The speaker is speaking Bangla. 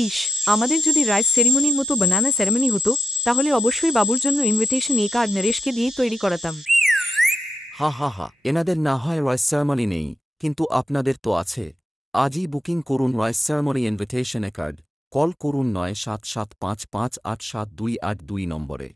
ইস, আমাদের যদি রাইস সেরিমনির মতো বানানা সেরেমনি হতো তাহলে অবশ্যই বাবুর জন্য ইনভিটেশন এ কার্ড নরেশকে দিয়ে তৈরি করাতাম। হা হা হা, এনাদের না হয় রাইস সেরেমনি নেই, কিন্তু আপনাদের তো আছে। আজই বুকিং করুন rice ceremony invitation card. Call করুন ৯৭৭৫৫৮৭২৮২ নম্বরে।